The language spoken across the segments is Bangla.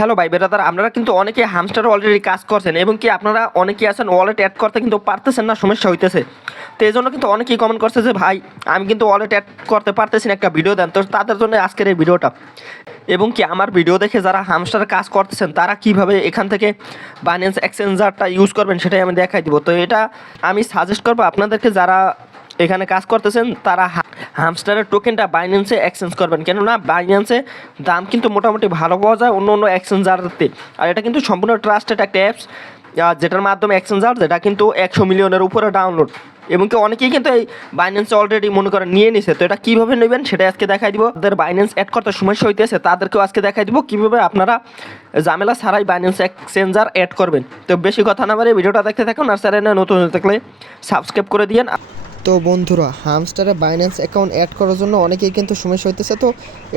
হ্যালো ভাই বেরাদার, আপনারা কিন্তু অনেকে হামস্টার অলরেডি কাজ করছেন এবং কি আপনারা অনেকেই আছেন ওয়ালেট অ্যাড করতে কিন্তু পারতেছেন না, সমস্যা হইতেছে। তো এই জন্য কিন্তু অনেকেই কমেন্ট করছে যে, ভাই, আমি কিন্তু ওয়ালেট অ্যাড করতে পারতেছি না, একটা ভিডিও দেন। তো তাদের জন্য আজকের এই ভিডিওটা এবং কি আমার ভিডিও দেখে যারা হামস্টার কাজ করতেছেন, তারা কীভাবে এখান থেকে বাইন্যান্স এক্সচেঞ্জারটা ইউজ করবেন, সেটাই আমি দেখাই দিব। তো এটা আমি সাজেস্ট করব আপনাদেরকে, যারা এখানে কাজ করতেছেন, তারা হামস্টারের টোকেনটা বাইন্যান্সে এক্সচেঞ্জ করবেন। কেননা বাইন্যান্সে দাম কিন্তু মোটামুটি ভালো পাওয়া যায় অন্য অন্য এক্সচেঞ্জারতে আর এটা কিন্তু সম্পূর্ণ ট্রাস্টেড একটা অ্যাপস যেটার মাধ্যমে এক্সচেঞ্জার যেটা কিন্তু একশো মিলিয়নের উপরে ডাউনলোড এবং কি অনেকেই কিন্তু এই বাইন্যান্সে অলরেডি মনে করেন নিয়ে নিছে। তো এটা কীভাবে নেবেন সেটা আজকে দেখাই দিব। তাদের বাইন্যান্স অ্যাড করতে সমস্যা হইতেছে তাদেরকেও আজকে দেখাই দিব কীভাবে আপনারা ঝামেলা ছাড়াই বাইন্যান্স এক্সচেঞ্জার অ্যাড করবেন। তো বেশি কথা না বাড়ি ভিডিওটা দেখতে থাকুন, আর চ্যানেলে নতুন থাকলে সাবস্ক্রাইব করে দিয়েন। তো বন্ধুরা হামস্টারে বাইন্যান্স অ্যাকাউন্ট অ্যাড করার জন্য অনেকেই কিন্তু সমস্যা হইতেছে। তো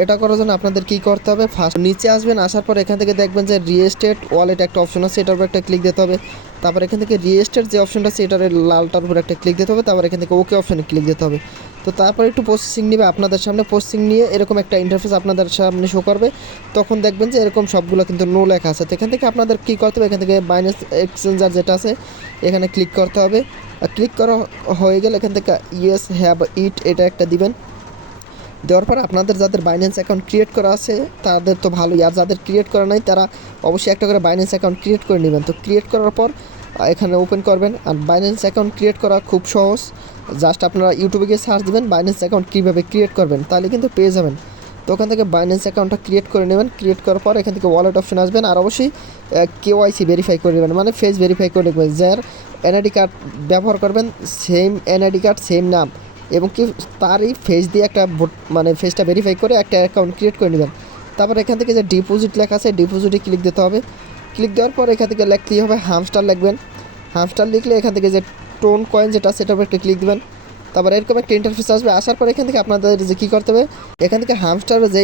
এটা করার জন্য আপনাদের কী করতে হবে? ফার্স্ট নিচে আসবেন, আসার পর এখান থেকে দেখবেন যে রিয়েস্টেড ওয়ালেট একটা অপশন আছে, এটার উপর একটা ক্লিক দিতে হবে। তারপর এখান থেকে রিএস্টেট যে অপশনটা আছে, এটার লালটার উপর একটা ক্লিক দিতে হবে। তারপর এখান থেকে ওকে অপশনে ক্লিক দিতে হবে। তো তারপর একটু প্রসেসিং নেবে, আপনাদের সামনে প্রসেসিং নিয়ে এরকম একটা ইন্টারফেস আপনাদের সামনে শো করবে। তখন দেখবেন যে এরকম সবগুলো কিন্তু নো লেখা আছে। তো এখান থেকে আপনাদের কী করতে হবে? এখান থেকে বাইন্যান্স এক্সচেঞ্জার যেটা আছে, এখানে ক্লিক করতে হবে। আর ক্লিক করা হয়ে গেলে এখান থেকে ইয়েস হ্যাভ ইট এটা একটা দিবেন। দেওয়ার পর আপনাদের যাদের বাইন্যান্স অ্যাকাউন্ট ক্রিয়েট করা আছে, তাদের তো ভালোই। আর যাদের ক্রিয়েট করা নাই, তারা অবশ্যই একটা করে বাইন্যান্স অ্যাকাউন্ট ক্রিয়েট করে নেবেন। তো ক্রিয়েট করার পর এখানে ওপেন করবেন আর বাইন্যান্স অ্যাকাউন্ট ক্রিয়েট করা খুব সহজ। জাস্ট আপনারা ইউটিউবে গিয়ে সার্চ দিবেন বাইন্যান্স অ্যাকাউন্ট কীভাবে ক্রিয়েট করবেন, তাহলে কিন্তু পেয়ে যাবেন। তো ওখান থেকে বাইন্যান্স অ্যাকাউন্টটা ক্রিয়েট করে নেবেন ক্রিয়েট করার পর এখান থেকে ওয়ালেট অপশন আসবেন, আর অবশ্যই কেওয়াইসি ভেরিফাই করে নেবেন মানে ফেস ভেরিফাই করে নেবেন যার এনআইডি কার্ড ব্যবহার করবেন সেম এনআইডি কার্ড সেম নাম, এবং কি তারই ফেস দিয়ে একটা মানে ফেসটা ভেরিফাই করে একটা অ্যাকাউন্ট ক্রিয়েট করে নেবেন। তারপর এখান থেকে যে ডিপোজিট লেখা আছে ডিপোজিটে ক্লিক দিতে হবে। ক্লিক দেওয়ার পর এখান থেকে লিখতেই হবে? হামস্টার লিখবেন। হামস্টার লিখলে এখান থেকে যে টোন কয়েন যেটা, সেটার উপর একটা ক্লিক দেবেন। তারপর এরকম একটা ইন্টারফেস আসবে। আসার পর এখান থেকে আপনাদের যে কী করতে হবে? এখান থেকে হামস্টারের যে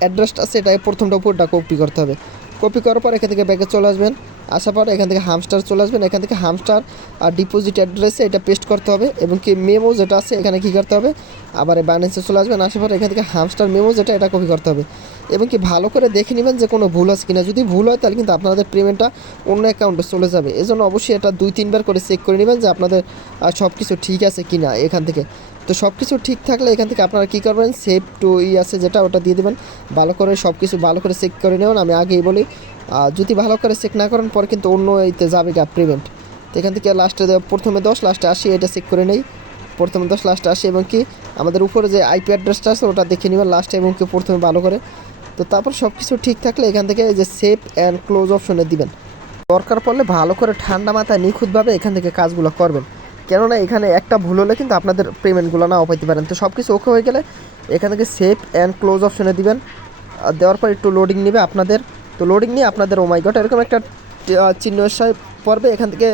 অ্যাড্রেসটা এটা প্রথমটা উপরটা কপি করতে হবে। কপি করার পর এখান থেকে ব্যাগে চলে আসবেন। আসার পর এখান থেকে হামস্টার চলে আসবেন। এখান থেকে হামস্টার আর ডিপোজিট অ্যাড্রেসে এটা পেস্ট করতে হবে এবং কি মেমো যেটা আছে এখানে কী করতে হবে? আবার বাইন্যান্সে চলে আসবেন। আসার পর এখান থেকে হামস্টার মেমো যেটা, এটা কপি করতে হবে। এবং কি ভালো করে দেখে নেবেন যে কোনো ভুল আছে কিনা। যদি ভুল হয় তাহলে কিন্তু আপনাদের পেমেন্টটা অন্য অ্যাকাউন্টে চলে যাবে। এজন্য অবশ্যই এটা দুই, তিনবার করে চেক করে নেবেন যে আপনাদের সব কিছু ঠিক আছে কি না এখান থেকে। তো সব কিছু ঠিক থাকলে এখান থেকে আপনারা কী করবেন? সেভ টু ই আছে যেটা, ওটা দিয়ে দেবেন। ভালো করে সব কিছু ভালো করে চেক করে নেবেন। আমি আগেই বলি যদি ভালো করে চেক না করেন, পরে কিন্তু অন্য ইতে যাবে গা পেমেন্ট তো এখান থেকে লাস্টে প্রথমে দশ লাস্টে আসি এটা চেক করে নেই। প্রথমে দশ লাস্টে আসি এবং কি আমাদের উপরে যে আইপি অ্যাড্রেসটা আছে, ওটা দেখে নেবেন লাস্টে এবং কি প্রথমে ভালো করে। তো তারপর সব কিছু ঠিক থাকলে এখান থেকে যে সেভ অ্যান্ড ক্লোজ অপশনে দিবেন। দরকার পড়লে ভালো করে ঠান্ডা মাথায় নিখুঁতভাবে এখান থেকে কাজগুলো করবেন। কেননা এখানে একটা ভুল হলে কিন্তু আপনাদের পেমেন্টগুলো নাও পাইতে পারেন। তো সব কিছু ওকে হয়ে গেলে এখান থেকে সেভ অ্যান্ড ক্লোজ অপশনে দিবেন। আর দেওয়ার পর একটু লোডিং নেবে আপনাদের। তো লোডিং নিয়ে আপনাদের ও মাই গড এরকম একটা চিহ্ন পড়বে। এখান থেকে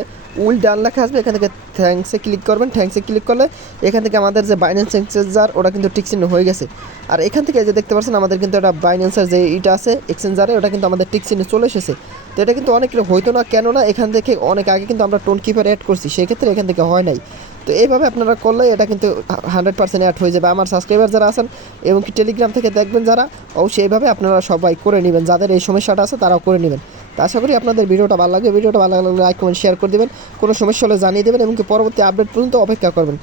উইল ডান লেখা আসবে। এখান থেকে থ্যাঙ্কসে ক্লিক করবেন। থ্যাংকসে ক্লিক করলে এখান থেকে আমাদের যে বাইন্যান্স এক্সচেঞ্জার ওটা কিন্তু টিক চিহ্ন হয়ে গেছে। আর এখান থেকে যে দেখতে পাচ্ছেন, আমাদের কিন্তু একটা বাইন্যান্সের যে ইটা আছে এক্সচেঞ্জারে ওটা কিন্তু আমাদের টিক চিহ্ন চলে এসেছে। তো এটা কিন্তু অনেক হইতো না কেন না এখান থেকে অনেক আগে কিন্তু আমরা টোন কিপার অ্যাড করছি, সেক্ষেত্রে এখান থেকে হয় নাই। তো এইভাবে আপনারা করলে এটা কিন্তু হান্ড্রেড পার্সেন্ট অ্যাড হয়ে যাবে। আমার সাবস্ক্রাইবার যারা আছেন এবং কি টেলিগ্রাম থেকে দেখবেন যারা, অবশ্যই এইভাবে আপনারা সবাই করে নেবেন। যাদের এই সমস্যাটা আছে তারাও করে নেবেন। তো আশা করি আপনাদের ভিডিওটা ভালো লাগবে। ভিডিওটা ভালো লাগলে লাইক কমেন্ট শেয়ার করে দেবেন। কোনো সমস্যা হলে জানিয়ে দেবেন এবং কি পরবর্তী আপডেট পর্যন্ত অপেক্ষা করবেন।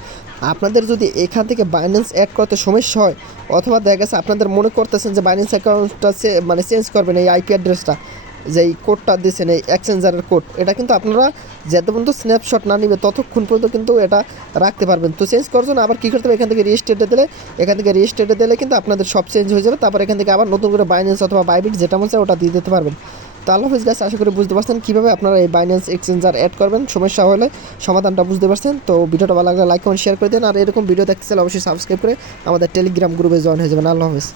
আপনাদের যদি এখান থেকে বাইন্যান্স অ্যাড করতে সমস্যা হয়, অথবা দেখা গেছে আপনাদের মনে করতেছেন যে বাইন্যান্স অ্যাকাউন্টটা মানে চেঞ্জ করবেন এই আইপি অ্যাড্রেসটা যে এই কোডটা দিয়েছেন, এই এক্সচেঞ্জারের কোড এটা কিন্তু আপনারা যত পর্যন্ত স্ন্যাপশট না নিবে, ততক্ষণ পর্যন্ত কিন্তু এটা রাখতে পারবেন। তো চেঞ্জ করার জন্য আবার কী করতে হবে? এখান থেকে রেজিস্ট্রেটে দিলে, এখান থেকে রেজিস্ট্রেটে দিলে কিন্তু আপনাদের সব চেঞ্জ হয়ে যাবে। তারপর এখান থেকে আবার নতুন করে বাইন্যান্স অথবা বাইবিট যেটা মনে ওটা দিয়ে দিতে পারবেন। তো আল্লাহ হাফিজ গাছ আশা করি বুঝতে পারছেন কীভাবে আপনারা এই বাইন্যান্স এক্সচেঞ্জার অ্যাড করবেন। সমস্যা হলে সমাধানটা বুঝতে পারছেন। তো ভিডিওটা ভালো লাগলে লাইক কমেন্ট শেয়ার করে দেন। আর এরকম ভিডিও দেখতে চাইলে অবশ্যই সাবস্ক্রাইব করে আমাদের টেলিগ্রাম গ্রুপে জয়েন হয়ে যাবেন। আল্লাহ হাফিজ।